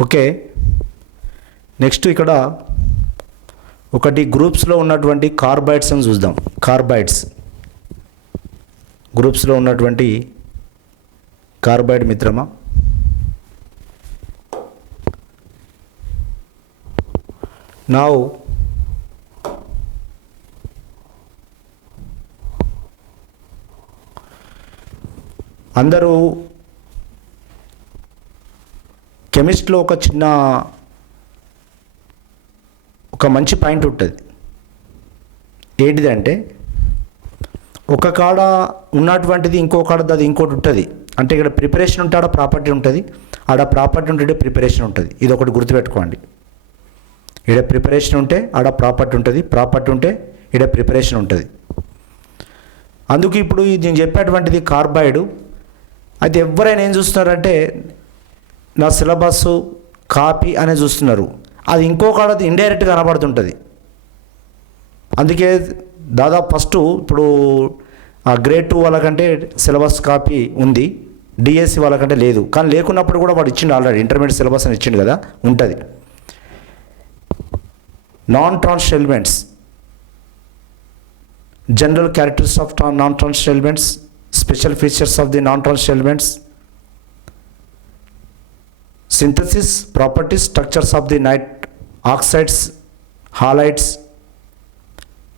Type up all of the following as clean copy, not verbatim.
Okay. Next ఇక్కడ ఒకటి గ్రూప్స్లో ఉన్నటువంటి కార్బైడ్స్ అని చూద్దాం. కార్బైడ్స్ గ్రూప్స్లో ఉన్నటువంటి కార్బైడ్ మిత్రమా, నౌ అందరూ కెమిస్ట్రీలో ఒక మంచి పాయింట్ ఉంటుంది. ఏంటిదంటే ఒక కాడ ఉన్నటువంటిది ఇంకో కాడ అది ఇంకోటి ఉంటుంది. అంటే ఇక్కడ ప్రిపరేషన్ ఉంటే ఆడ ప్రాపర్టీ ఉంటుంది, ఆడ ప్రాపర్టీ ఉంటే ప్రిపరేషన్ ఉంటుంది. ఇది ఒకటి గుర్తుపెట్టుకోండి. ఇక్కడ ప్రిపరేషన్ ఉంటే ఆడ ప్రాపర్టీ ఉంటుంది, ప్రాపర్టీ ఉంటే ఇక్కడ ప్రిపరేషన్ ఉంటుంది. అందుకు ఇప్పుడు నేను చెప్పేటువంటిది కార్బైడ్. అయితే ఎవరైనా ఏం చూస్తున్నారంటే నా సిలబస్ కాపీ అనే చూస్తున్నారు. అది ఇంకో కాడ ఇండైరెక్ట్గా కనబడుతుంటుంది. అందుకే దాదాపు ఫస్ట్ ఇప్పుడు గ్రేడ్ 2 వాళ్ళకంటే సిలబస్ కాపీ ఉంది, డిఎస్సి వాళ్ళకంటే లేదు. కానీ లేకున్నప్పుడు కూడా వాడు ఇచ్చిండు, ఆల్రెడీ ఇంటర్మీడియట్ సిలబస్ అని ఇచ్చిండు కదా, ఉంటుంది. Non transition elements, general characteristics of non transition elements, special features of the non transition elements, synthesis, properties, structures of the night oxides, halides,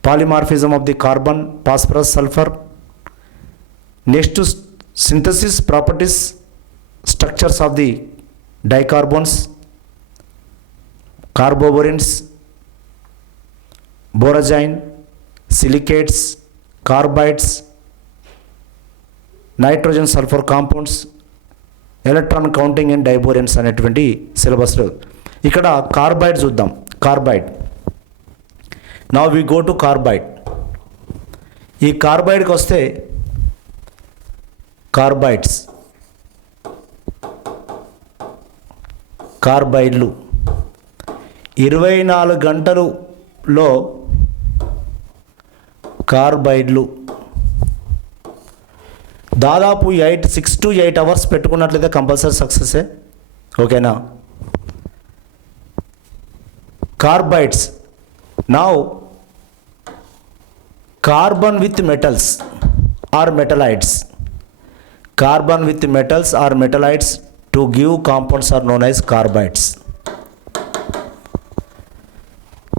polymorphism of the carbon, phosphorus, sulfur. Next to synthesis, properties, structures of the dicarbons, carboborins, boragine, silicates, carbides, nitrogen sulfur compounds, electron counting and diboranes అనేటువంటి సిలబస్లో ఇక్కడ carbide చూద్దాం. Carbide, now we go to carbide. ఈ కార్బైడ్కి వస్తే carbides, కార్బైడ్లు 24 గంటలులో కార్బైడ్లు దాదాపు 6 to 8 hours పెట్టుకున్నట్లయితే compulsory సక్సెసే. ఓకేనా? Carbides, now carbon with metals or metalloids, carbon with metals or metalloids to give compounds are known as carbides.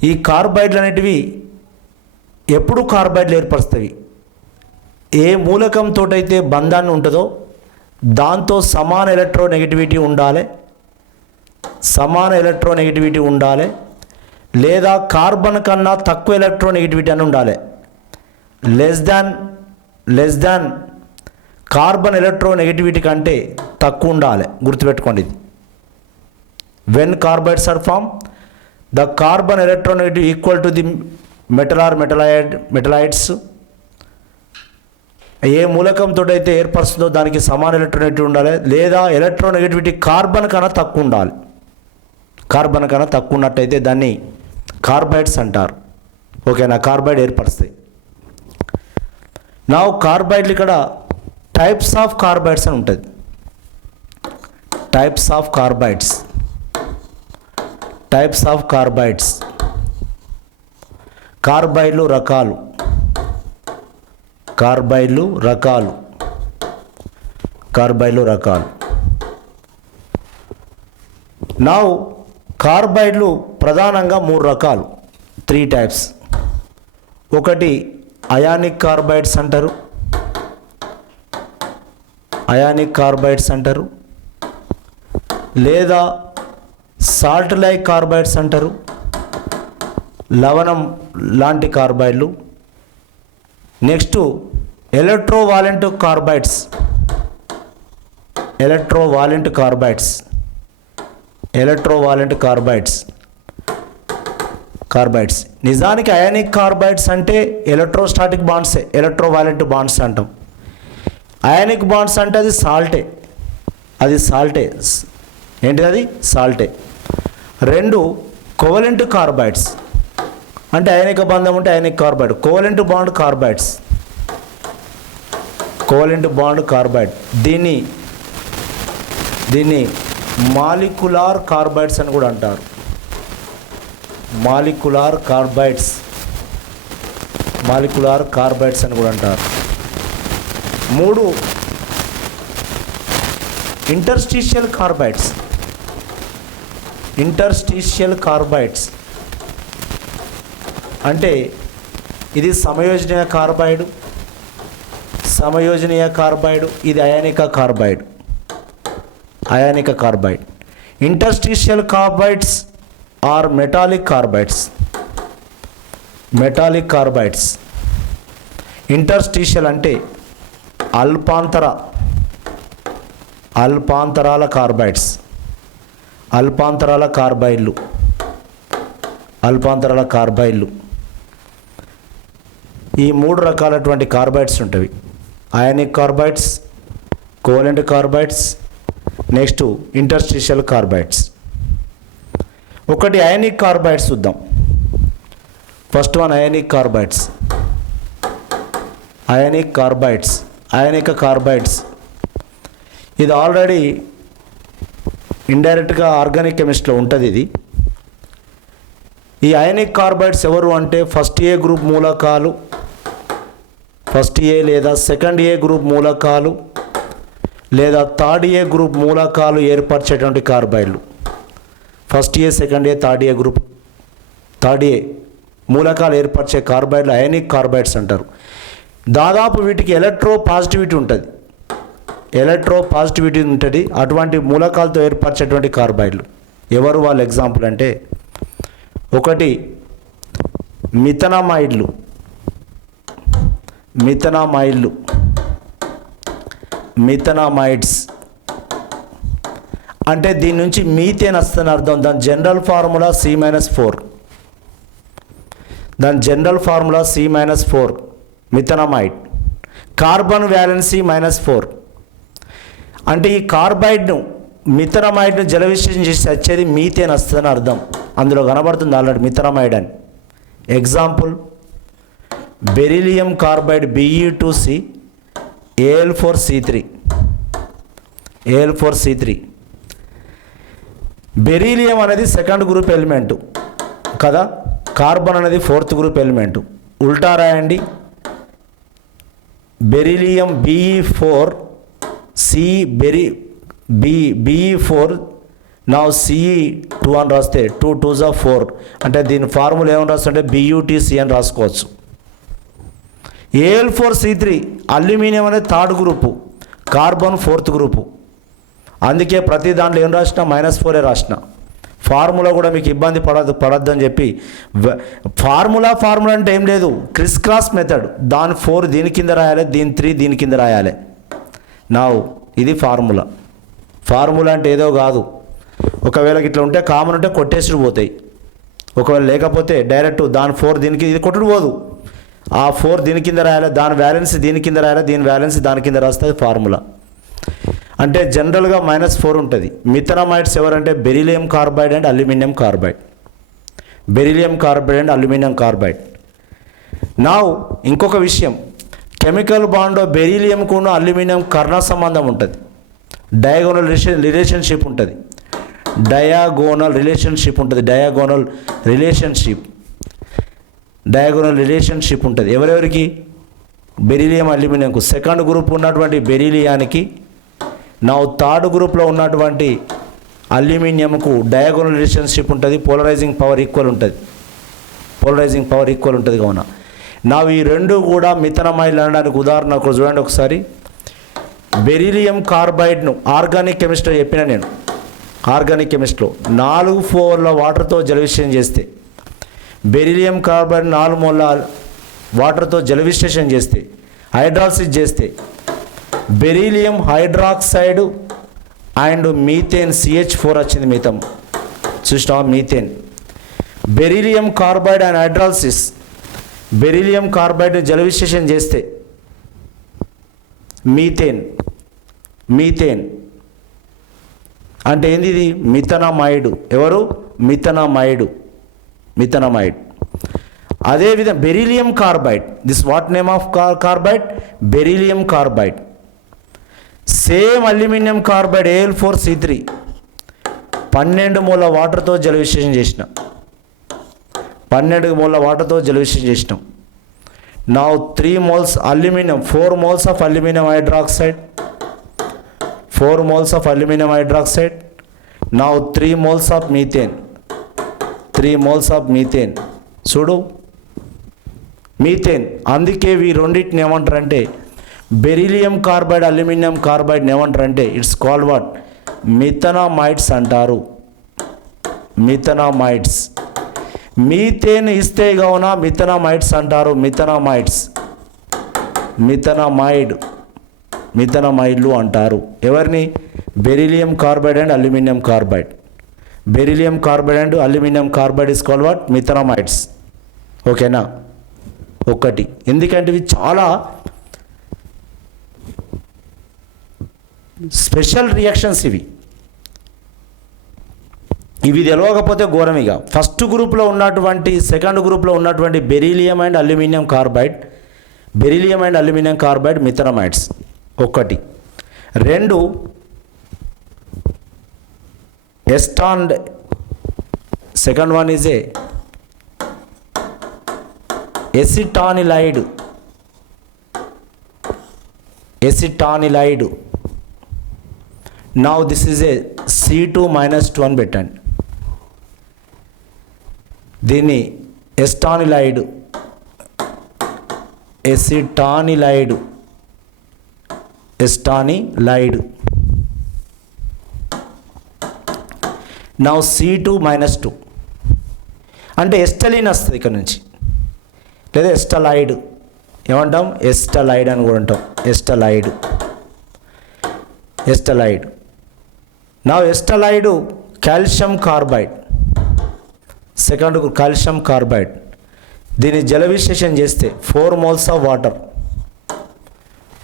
ఈ కార్బైడ్లు అనేటివి ఎప్పుడు కార్బైడ్లు ఏర్పరుస్తాయి? ఏ మూలకంతో అయితే బంధాన్ని ఉంటుందో దాంతో సమాన ఎలక్ట్రోనెగటివిటీ ఉండాలి, సమాన ఎలక్ట్రోనెగటివిటీ ఉండాలి, లేదా కార్బన్ కన్నా తక్కువ ఎలక్ట్రోనెగటివిటీ అని ఉండాలి. లెస్ దాన్ కార్బన్ ఎలక్ట్రోనెగటివిటీ కంటే తక్కువ ఉండాలి. గుర్తుపెట్టుకోండి ఇది. When carbides are form, the carbon electronegativity equal to the metal or metalloids. ఏ మూలకంతో అయితే ఏర్పరుస్తుందో దానికి సమాన ఎలక్ట్రోనెగటివిటీ ఉండాలి, లేదా ఎలక్ట్రోనెగటివిటీ కార్బన్ కన్నా తక్కువ ఉండాలి. కార్బన్ కన్నా తక్కువ ఉన్నట్టయితే దాన్ని కార్బైడ్స్ అంటారు. ఓకేనా? కార్బైడ్ ఏర్పరుస్తాయి. నా కార్బైడ్లు ఇక్కడ టైప్స్ ఆఫ్ కార్బైడ్స్ అని ఉంటుంది. Types of carbides, types of carbides, కార్బైడ్లు రకాలు, కార్బైడ్లు రకాలు, కార్బైడ్లు రకాలు. నౌ కార్బైడ్లు ప్రధానంగా 3 రకాలు, 3 టైప్స్. ఒకటి అయానిక్ కార్బైడ్స్ అంటారు, అయానిక్ కార్బైడ్స్ అంటారు, లేదా సాల్ట్ లైక్ కార్బైడ్స్ అంటారు, లవణం లాంటి కార్బైడ్లు. Next electrovalent carbides, electrovalent carbides, electrovalent carbides, carbides. నిజానికి అయానిక్ కార్బైడ్స్ అంటే ఎలక్ట్రోస్టాటిక్ బాండ్సే, ఎలక్ట్రోవాలెంట్ బాండ్స్ అంటాం. అయానిక్ బాండ్స్ అంటే అది సాల్టే, అది సాల్టే. ఏంటిది? అది సాల్టే. 2 కోవలెంట్ కార్బైడ్స్, అంటే అయానిక బంధం ఉంటే ionic carbide. Covalent bond carbides, covalent bond carbide. దీన్ని మాలిక్యులార్ కార్బైడ్స్ అని కూడా అంటారు. మాలిక్యులార్ కార్బైడ్స్ అని కూడా అంటారు. 3 ఇంటర్స్టిషియల్ కార్బైడ్స్ అంటే ఇది సమయోజనీయ కార్బైడ్, ఇది అయానిక carbide. Interstitial carbides or metallic carbides. Interstitial అంటే అల్పాంతరాల కార్బైడ్లు. ఈ 3 రకాలటువంటి కార్బైడ్స్ ఉంటవి. Ionic carbides, covalent carbides, next interstitial carbides. ఒకటి అయానిక్ కార్బైడ్స్ చూద్దాం. ఫస్ట్ వన్ అయానిక కార్బైడ్స్. ఇది ఆల్రెడీ ఇండైరెక్ట్గా ఆర్గానిక్ కెమిస్ట్రీలో ఉంటుంది. ఇది ఈ అయానిక్ కార్బైడ్స్ ఎవరు అంటే ఫస్ట్ ఏ గ్రూప్ మూలకాలు, ఫస్ట్ ఏ లేదా సెకండ్ ఏ గ్రూప్ మూలకాలు లేదా థర్డ్ ఏ గ్రూప్ మూలకాలు ఏర్పరిచేటువంటి కార్బైడ్లు. ఫస్ట్ ఏ, సెకండ్ ఏ, థర్డ్ ఏ మూలకాలు ఏర్పరిచే కార్బైడ్లు అయానిక్ కార్బైడ్స్ అంటారు. దాదాపు వీటికి ఎలక్ట్రోపాజిటివిటీ ఉంటుంది. అటువంటి మూలకాలతో ఏర్పరిచేటువంటి కార్బైడ్లు ఎవరు వాళ్ళ ఎగ్జాంపుల్ అంటే ఒకటి మిథనామైడ్స్ అంటే దీని నుంచి మీథేన్ వస్తుందని అర్థం. దాని general formula C-4 మిథనమైడ్. Carbon valency -4 అంటే ఈ మిథనమైడ్ను జల విశ్లేషణ చేసి వచ్చేది మీథేన్ వస్తుందని అర్థం. అందులో కనబడుతుంది ఆల్రెడీ మిథనమైడ్ అని. Example beryllium carbide Be2C Al4C3. Beryllium అనేది సెకండ్ గ్రూప్ ఎలిమెంట్ కదా, కార్బన్ అనేది 4th గ్రూప్ ఎలిమెంట్. ఉల్టా రాయండి, బెరీలియం Be4 నా Ce2 అని రాస్తే 2 2s 4 అంటే దీని ఫార్ములా ఏమని రాస్తుంటే BuTC అని రాసుకోవచ్చు. Al4C3 అల్యూమినియం అనేది 3rd group, carbon 4th group. అందుకే ప్రతి దాంట్లో ఏం రాసిన -4 రాసిన. ఫార్ములా కూడా మీకు ఇబ్బంది పడద్దని చెప్పి ఫార్ములా అంటే ఏం లేదు, క్రిస్ క్రాస్ మెథడ్. దాని 4 దీని కింద రాయాలి, దీని 3 దీని కింద రాయాలి. ఇది ఫార్ములా అంటే ఏదో కాదు. ఒకవేళ ఇట్లా ఉంటే కామన్ ఉంటే కొట్టేసి పోతాయి. ఒకవేళ లేకపోతే డైరెక్ట్ దాని 4 దీనికి ఇది కొట్టుడు పోదు. ఆ 4 దీని కింద రాయాలి, దాని వ్యాలెన్స్ దీని కింద రాయాలి, దీని వ్యాలెన్స్ దాని కింద రాస్తుంది ఫార్ములా. అంటే జనరల్గా -4 ఉంటుంది. మిథనమైడ్స్ ఎవరంటే beryllium carbide and aluminium carbide. ఇంకొక విషయం, కెమికల్ బాండ్లో బెరిలియంకు అల్యూమినియం కర్ణ సంబంధం ఉంటుంది. డయాగోనల్ రిలేషన్షిప్ ఉంటుంది. ఎవరెవరికి? బెరిలియం అల్యూమినియంకు. సెకండ్ గ్రూప్ ఉన్నటువంటి బెరిలియానికి 3rd గ్రూప్లో ఉన్నటువంటి అల్యూమినియంకు డయాగోనల్ రిలేషన్షిప్ ఉంటుంది. పోలరైజింగ్ పవర్ ఈక్వల్ ఉంటుంది కావున ఈ 2 కూడా మిథనమైడ్ అనడానికి ఉదాహరణ చూడండి ఒకసారి. బెరిలియం కార్బైడ్ను ఆర్గానిక్ కెమిస్ట్రీ చెప్పిన నేను. ఆర్గానిక్ కెమిస్ట్రీలో 4 మోల్ల వాటర్తో జలవిశ్లేషణ చేస్తే, బెరిలియం కార్బైడ్ 4 మోల్ల వాటర్తో జలవిశ్లేషణ చేస్తే, హైడ్రాలసిస్ చేస్తే beryllium hydroxide and methane CH4 వచ్చింది. చూసినా methane. Beryllium carbide and hydrolysis, beryllium carbide జలవిశ్లేషణ చేస్తే మీథేన్ అంటే ఏంది? ఇది మిథనమైడ్. ఎవరు? మిథనమైడ్. అదేవిధంగా beryllium carbide, this what name of carbide? Beryllium carbide. Same aluminium carbide Al4C3 12 మోల వాటర్తో జల విశ్లేషణ చేసిన 12 మోల వాటర్తో జల విశ్లేషణ చేసినాం. Now 3 moles aluminium 4 moles of aluminium hydroxide 4 moles of aluminium hydroxide. Now 3 moles of methane 3 moles of methane. చూడు మీథేన్. అందుకే ఈ రెండింటిని ఏమంటారంటే బెరీలియం కార్బైడ్ అల్యూమినియం కార్బైడ్ని ఏమంటారంటే ఇట్స్ కాల్డ్ వాట్ మిథనమైడ్స్ అంటారు. మిథనమైడ్స్. మీథేన్ ఇస్తే కావున మిథనమైడ్స్ అంటారు. మిథనమైడ్లు అంటారు. ఎవరిని? Beryllium carbide and aluminium carbide. Beryllium carbide and aluminium carbide is called what methanides. ఓకేనా? ఒకటి. ఎందుకంటే ఇవి చాలా స్పెషల్ రియాక్షన్స్ ఇవి తెలియకపోతే ఘోరమిగా. ఫస్ట్ గ్రూప్లో ఉన్నటువంటి సెకండ్ గ్రూప్లో ఉన్నటువంటి beryllium and aluminium carbide methanides. ఒకటి. 2 ఎస్టాండ్. Second one is a acetanilide. Now this is a C2-2 అని పెట్టండి. దీన్ని ఎసిటానిలైడ్. నౌ C2-2 అంటే ఎస్టలిన్ వస్తుంది ఇక్కడ నుంచి, లేదా ఎస్టలైడ్ ఏమంటాం? ఎస్టలైడ్ అని కూడా అంటాం. ఎస్టలైడ్. నా acetylide calcium carbide. Second calcium carbide. దీన్ని జల విశ్లేషణ చేస్తే 4 moles ఆఫ్ వాటర్.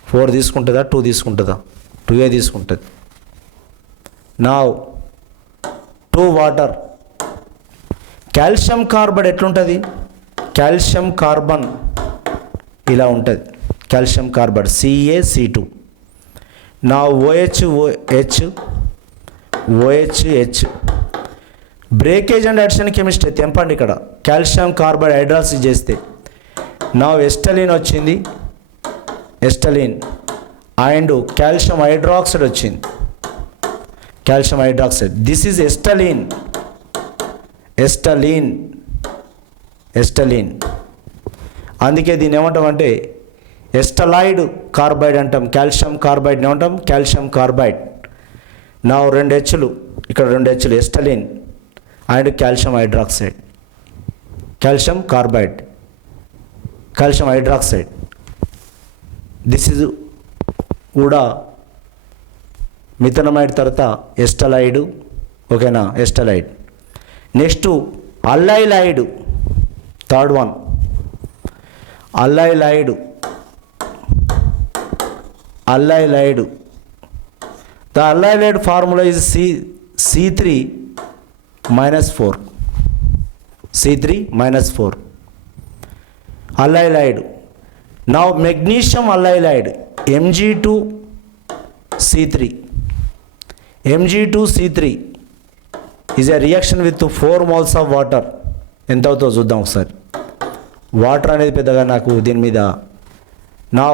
4 తీసుకుంటుందా 2 తీసుకుంటుందా? 2 తీసుకుంటుంది. నా 2 వాటర్. కాల్షియం కార్బైడ్ ఎట్లుంటుంది? కాల్షియం కార్బన్ ఇలా ఉంటుంది. Calcium carbide CaC2. నా OH. Breakage and addition chemistry తెంపండి. ఇక్కడ కాల్షియం కార్బైడ్ హైడ్రాలసిస్ చేస్తే నా ఎస్టలిన్ వచ్చింది. అండ్ కాల్షియం హైడ్రాక్సైడ్ వచ్చింది. This is acetylene. అందుకే దీన్ని ఏమంటామంటే ఎస్టలైడ్ కార్బైడ్ అంటాం. కాల్షియం కార్బైడ్ని ఏమంటాం? Calcium carbide. నా 2 Hలు ఇక్కడ 2 Hలు acetylene and calcium hydroxide. Calcium hydroxide. This is కూడా మిథనమైడ్ తర్వాత ఎస్టలైడ్. ఓకేనా? Acetylide. Next allylide. Third one allylide. The allylated formula is C3-4. Allylated. Now magnesium allylated Mg2C3. Mg2C3 is a reaction with 4 moles of water. ఎంత అవుతుందో చూద్దాం ఒకసారి. Water అనేది పెద్దగా నాకు దీని మీద. నా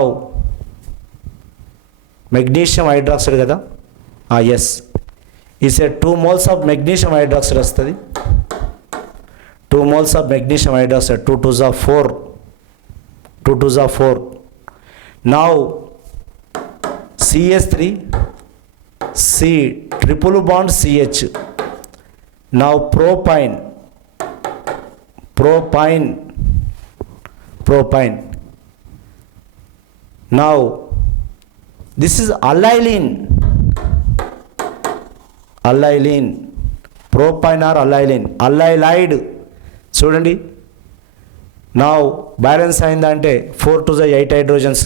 మెగ్నీషియం హైడ్రాక్సైడ్ కదా. Yes. Is a 2 moles of magnesium hydroxide వస్తుంది. 2 moles of magnesium hydroxide. 2 2s are 4. Now CH3 C triple bond CH. Now propine. Now this is allyline. Propine or allyline. Allylide. చూడండి. నా balance అయిందంటే 4 to 8 hydrogens.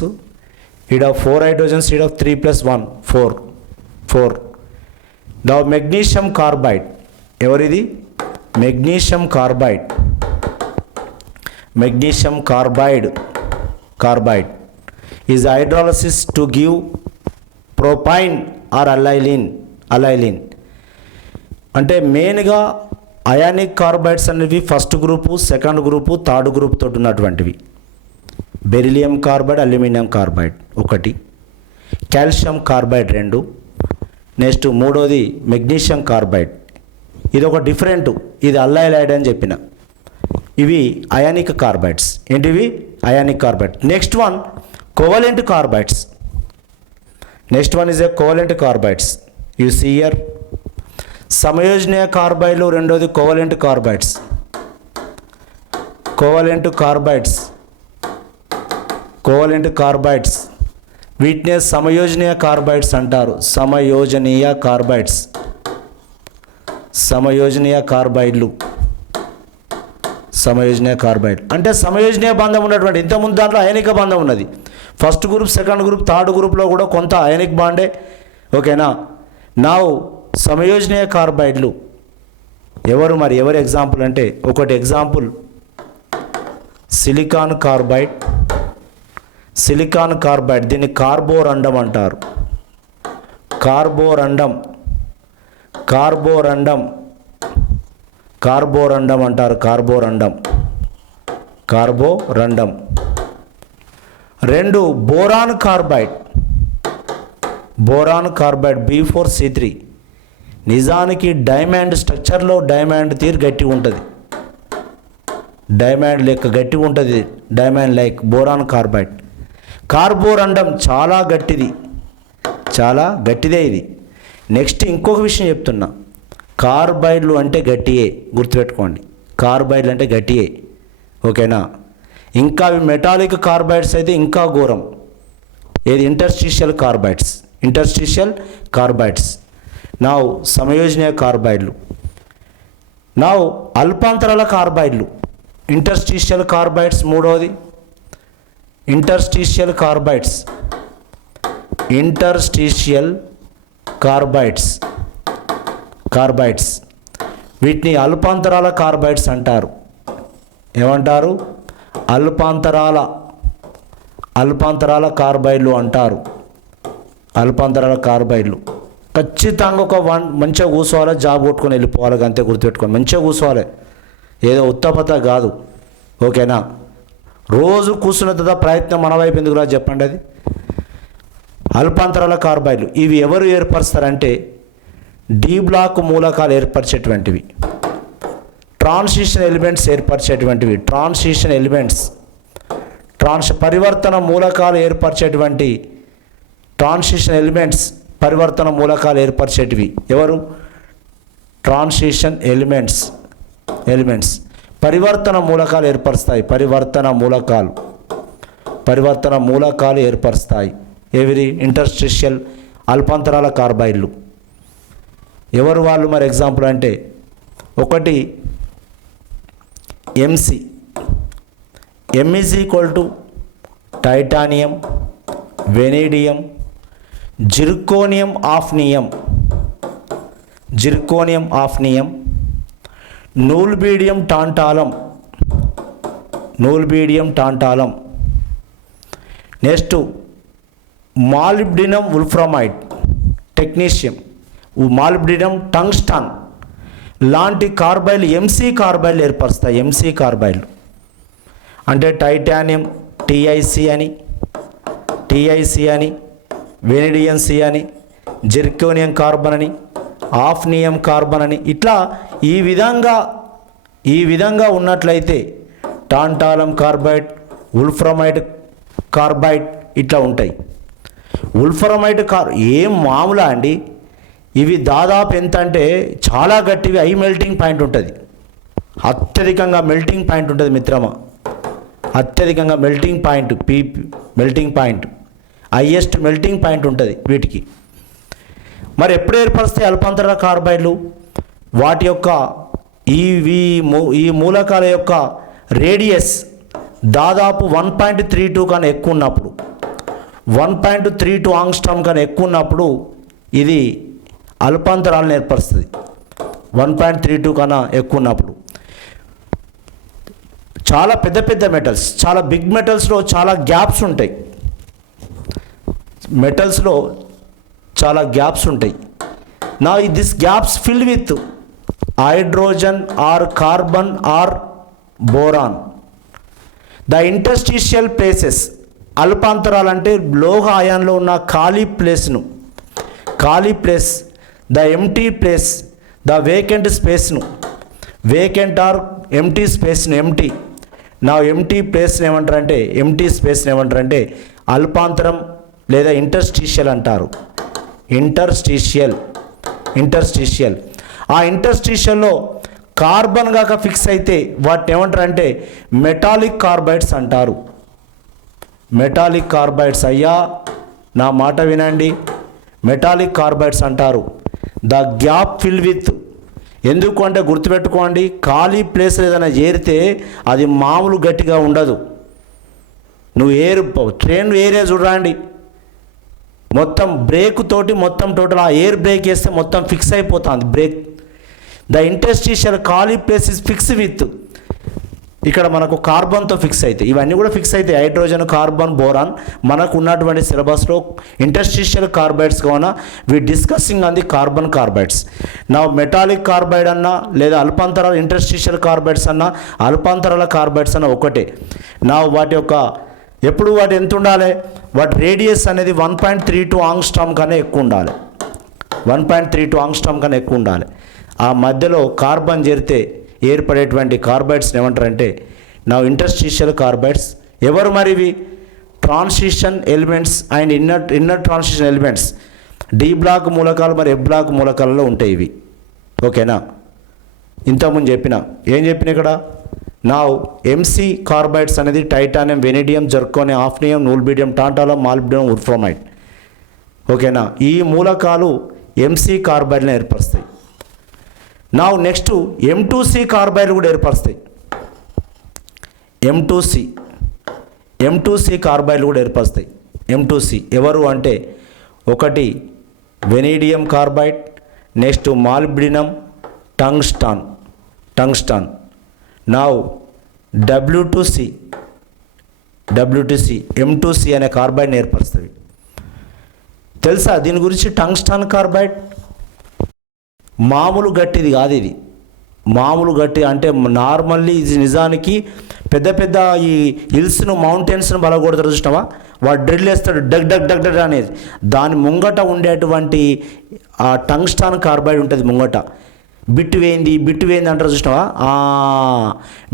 ఈడ 4 hydrogens, ఈడ 3 + 1 4. నా magnesium carbide. ఎవరిది? Magnesium carbide is hydrolysis to give propine or allyline. అంటే మెయిన్గా ionic carbides అనేవి first group, second group, third group తోటి ఉన్నటువంటివి. బెరిలియం కార్బైడ్, అల్యూమినియం కార్బైడ్ ఒకటి, కాల్షియం కార్బైడ్ 2, నెక్స్ట్ మూడోది మెగ్నీషియం కార్బైడ్. ఇది ఒక డిఫరెంట్, ఇది అల్లైలైడ్ అని చెప్పిన. ఇవి అయానిక్ కార్బైడ్స్. ఏంటివి? Ionic carbide. Next one covalent carbides. Next one is a covalent carbides. You see here సమయోజనీయ కార్బైడ్లు, రెండోది covalent carbides. Covalent carbides, covalent carbides వీటినే సమయోజనీయ కార్బైడ్స్ అంటారు. సమయోజనీయ కార్బైడ్స్, సమయోజనీయ కార్బైడ్లు, సమయోజనీయ కార్బైడ్ అంటే సమయోజనీయ బంధం ఉన్నటువంటి. ఇంతకుముందు దాంట్లో అయనిక బంధం ఉన్నది. First group, second group, third గ్రూప్లో కూడా కొంత అయనిక్ బాండే. ఓకేనా? నా సమయోజనీయ కార్బైడ్లు ఎవరు ఎగ్జాంపుల్ అంటే, ఒకటి example silicon carbide. Silicon carbide దీన్ని కార్బోరండం అంటారు. కార్బోరండం, కార్బోరండం, కార్బోరండం అంటారు. Carborundum, carborundum. 2 boron carbide. Boron carbide B4C3. నిజానికి డైమండ్ స్ట్రక్చర్లో డైమండ్ తీరు గట్టిగా ఉంటుంది, డైమండ్ లెక్క గట్టిగా ఉంటుంది, diamond like boron carbide. Carborundum చాలా గట్టిది, చాలా గట్టిదే ఇది. నెక్స్ట్ ఇంకొక విషయం చెప్తున్నా, కార్బైడ్లు అంటే గట్టియే, గుర్తుపెట్టుకోండి. కార్బైడ్లు అంటే గట్టియే. ఓకేనా? ఇంకా అవి మెటాలిక్ కార్బైడ్స్ అయితే ఇంకా ఘోరం. ఏది? Interstitial carbides. Interstitial carbides. నా సమయోజనీయ కార్బైడ్లు. నా అల్పాంతరాల కార్బైడ్లు. ఇంటర్స్టిషియల్ కార్బైడ్స్ మూడవది. Interstitial carbides, interstitial carbides, carbides వీటిని అల్పాంతరాల కార్బైడ్స్ అంటారు. ఏమంటారు? అల్పాంతరాల, అల్పాంతరాల కార్బైడ్లు అంటారు. అల్పాంతరాల కార్బైడ్లు. ఖచ్చితంగా ఒక మంచిగా కూర్చోవాలి, జాబ్ కొట్టుకొని వెళ్ళిపోవాలి, అంతే గుర్తుపెట్టుకోండి. మంచిగా కూర్చోవాలి, ఏదో ఉత్తపత కాదు. ఓకేనా? రోజు కూర్చున్న తర్వాత ప్రయత్నం మన వైపు ఎందుకు రా చెప్పండి. అది అల్పాంతరాల కార్బైడ్లు. ఇవి ఎవరు ఏర్పరుస్తారంటే డి బ్లాక్ మూలకాలు ఏర్పరిచేటువంటివి, ట్రాన్సిషన్ ఎలిమెంట్స్ ఏర్పరిచేటువంటివి, ట్రాన్సిషన్ ఎలిమెంట్స్, పరివర్తన మూలకాలు ఏర్పరిచేటువంటి ట్రాన్సిషన్ ఎలిమెంట్స్, పరివర్తన మూలకాలు ఏర్పరిచేటివి ఎవరు? ట్రాన్సిషన్ ఎలిమెంట్స్, ఎలిమెంట్స్ పరివర్తన మూలకాలు ఏర్పరుస్తాయి. పరివర్తన మూలకాలు, పరివర్తన మూలకాలు ఏర్పరుస్తాయి. ఎవరి? ఇంటర్స్టిషియల్ అల్పాంతరాల కార్బైడ్లు. ఎవరు వాళ్ళు? మరి ఎగ్జాంపుల్ అంటే ఒకటి MC. M is equal to titanium, vanadium, zirconium hafnium, zirconium hafnium, niobium tantalum, niobium tantalum. Next molybdenum ఉల్ఫ్రమైడ్, టెక్నీషియం, మాలిబ్డినం టంగ్స్టన్ లాంటి కార్బైడ్లు ఎంసీ కార్బైడ్లు ఏర్పరుస్తాయి. ఎంసీ కార్బైడ్లు అంటే టైటానియం టిఐసి అని, టిఐసి అని, వెనిడియం సి అని, జిర్కోనియం కార్బన్ అని, ఆఫ్నియం కార్బన్ అని, ఇట్లా ఈ విధంగా ఉన్నట్లయితే టాంటాలం కార్బైడ్, ఉల్ఫ్రమైడ్ కార్బైడ్ ఇట్లా ఉంటాయి. ఉల్ఫ్రమైడ్ ఏం మామూలా అండి, ఇవి దాదాపు ఎంత అంటే చాలా గట్టివి. హై మెల్టింగ్ పాయింట్ ఉంటుంది, అత్యధికంగా మెల్టింగ్ పాయింట్ ఉంటుంది మిత్రమా. అత్యధికంగా melting point, melting point, highest melting point ఉంటుంది వీటికి. మరి ఎప్పుడు ఏర్పరుస్తాయి అల్పాంతరాల కార్బైడ్లు? వాటి యొక్క ఈ మూలకాల యొక్క రేడియస్ దాదాపు 1.32 కన్నా ఎక్కువ ఉన్నప్పుడు, 1.32 ఆంగ్స్ట్రామ్ కన్నా ఎక్కువ ఉన్నప్పుడు ఇది అల్పాంతరాలను ఏర్పరుస్తుంది. 1.32 కన్నా ఎక్కువ ఉన్నప్పుడు. చాలా పెద్ద పెద్ద మెటల్స్, చాలా బిగ్ మెటల్స్లో చాలా గ్యాప్స్ ఉంటాయి. మెటల్స్లో చాలా గ్యాప్స్ ఉంటాయి. నా this gaps filled with hydrogen or carbon or boron. The interstitial places, అల్పాంతరాలు అంటే లోహ అయాన్లో ఉన్న ఖాళీ place, the empty place, the vacant స్పేస్ను, వేకెంట్ ఆర్ ఎంటీ స్పేస్ను, ఎంటీ నా ఎంటీ ప్లేస్ని ఏమంటారంటే, ఎంటీ స్పేస్ని ఏమంటారంటే అల్పాంతరం లేదా ఇంటర్స్టిషియల్ అంటారు. ఇంటర్స్టిషియల్. ఆ ఇంటర్స్టిషియల్లో కార్బన్ కాక ఫిక్స్ అయితే వాటిని ఏమంటారంటే మెటాలిక్ కార్బైడ్స్ అంటారు. మెటాలిక్ కార్బైడ్స్, అయ్యా నా మాట వినండి, మెటాలిక్ కార్బైడ్స్ అంటారు. ద గ్యాప్ ఫిల్ విత్, ఎందుకు అంటే గుర్తుపెట్టుకోండి, ఖాళీ ప్లేస్ ఏదైనా చేరితే అది మామూలు గట్టిగా ఉండదు. నువ్వు ట్రైన్ ఏరియా చూడండి, మొత్తం బ్రేక్ తోటి మొత్తం టోటల్ ఆ ఎయిర్ బ్రేక్ వేస్తే మొత్తం ఫిక్స్ అయిపోతుంది బ్రేక్. ద ఇంటర్స్టిషియల్ ఖాళీ ప్లేస్ ఇస్ ఫిక్స్ విత్, ఇక్కడ మనకు కార్బన్తో ఫిక్స్ అవుతాయి. ఇవన్నీ కూడా ఫిక్స్ అవుతాయి, హైడ్రోజన్, కార్బన్, బోరాన్. మనకు ఉన్నటువంటి సిలబస్లో ఇంటర్స్టిషియల్ కార్బైడ్స్ కావున we discussing on the carbides. నా మెటాలిక్ కార్బైడ్ అన్నా లేదా అల్పాంతరాల ఇంటర్స్టిషియల్ కార్బైడ్స్ అన్నా అల్పాంతరాల కార్బైడ్స్ అన్న ఒకటే. నా వాటి యొక్క ఎప్పుడు వాటి ఎంత ఉండాలి, వాటి రేడియస్ అనేది 1.32 ఆంగ్స్ట్రామ్ కన్నా ఎక్కువ ఉండాలి. 1.32 ఆంగ్స్ట్రామ్ కన్నా ఎక్కువ ఉండాలి. ఆ మధ్యలో కార్బన్ చేరితే ఏర్పడేటువంటి కార్బైడ్స్ని ఏమంటారంటే నా ఇంటర్స్టిషియల్ కార్బైడ్స్. ఎవరు మరి ఇవి? Transition elements and inner transition elements. D block మూలకాలు మరి ఎఫ్ బ్లాక్ మూలకాలలో ఉంటాయి ఇవి. ఓకేనా? ఇంతకుముందు ఏం చెప్పిన ఇక్కడ నా ఎంసీ కార్బైడ్స్ అనేది టైటానియం, వెనిడియం, జర్కోనియం, ఆఫ్నియం, నూల్బిడియం, టాంటాలం, మాల్బిడియం, ఉల్ఫ్రోమైడ్. ఓకేనా? ఈ మూలకాలు ఎంసీ కార్బైడ్లను ఏర్పరుస్తాయి. నా నెక్స్ట్ M2C కార్బైడ్లు కూడా ఏర్పరుస్తాయి. M2C కార్బైడ్లు కూడా ఏర్పరుస్తాయి. M2C ఎవరు అంటే ఒకటి వెనీడియం కార్బైడ్, నెక్స్ట్ మాల్బిడినం, టంగ్స్టాన్. నా W2C M2C అనే కార్బైడ్ని ఏర్పరుస్తుంది. తెలుసా దీని గురించి? టంగ్స్టాన్ కార్బైడ్ మామూలు గట్టిది కాదు. ఇది మామూలు గట్టి అంటే నార్మల్లీ ఇది నిజానికి పెద్ద ఈ హిల్స్ను, మౌంటైన్స్ను బలగొడతారు చూసినావా, వాడు డ్రిల్ వేస్తాడు డగ్ డగ్ డగ్ డగ్ అనేది. దాని ముంగట ఉండేటువంటి ఆ టంగ్స్టాన్ కార్బైడ్ ఉంటుంది ముంగట. బిట్టు వేయింది అంటారు చూసినావా,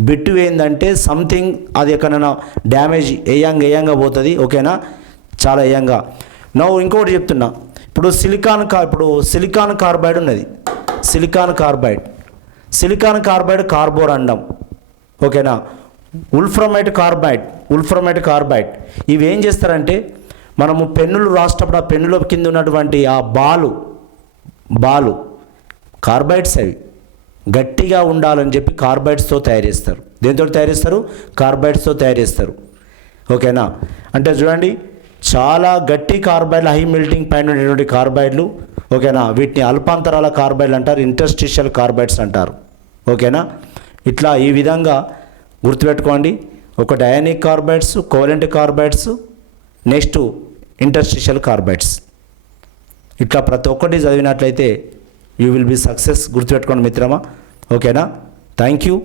బిట్టు వేయిందంటే సంథింగ్ అది ఎక్కడైనా డ్యామేజ్ ఏయంగా పోతుంది. ఓకేనా? చాలా ఏయంగా. ఇంకొకటి చెప్తున్నా, ఇప్పుడు సిలికాన్ కార్బైడ్ ఉన్నది. Silicon carbide carborundum. ఓకేనా? ఉల్ఫ్రోమైట్ కార్బైడ్ ఇవి ఏం చేస్తారంటే మనము పెన్నులు రాసేటప్పుడు ఆ పెన్నుల కింద ఉన్నటువంటి ఆ బాలు కార్బైడ్స్ అవి గట్టిగా ఉండాలని చెప్పి కార్బైడ్స్తో తయారు చేస్తారు. దేంతో తయారు చేస్తారు? కార్బైడ్స్తో తయారు చేస్తారు. ఓకేనా? అంటే చూడండి, చాలా గట్టి కార్బైడ్లు, హై మెల్టింగ్ పాయింట్ ఉండేటువంటి కార్బైడ్లు. ఓకేనా? వీటిని అల్పాంతరాల కార్బైడ్లు అంటారు, ఇంటర్స్టిషియల్ కార్బైడ్స్ అంటారు. ఓకేనా? ఇట్లా ఈ విధంగా గుర్తుపెట్టుకోండి. ఒకటి ionic carbides, covalent carbides, next interstitial carbides. ఇట్లా ప్రతి ఒక్కటి చదివినట్లయితే యూ విల్ బి సక్సెస్. గుర్తుపెట్టుకోండి మిత్రమా. ఓకేనా? Thank you.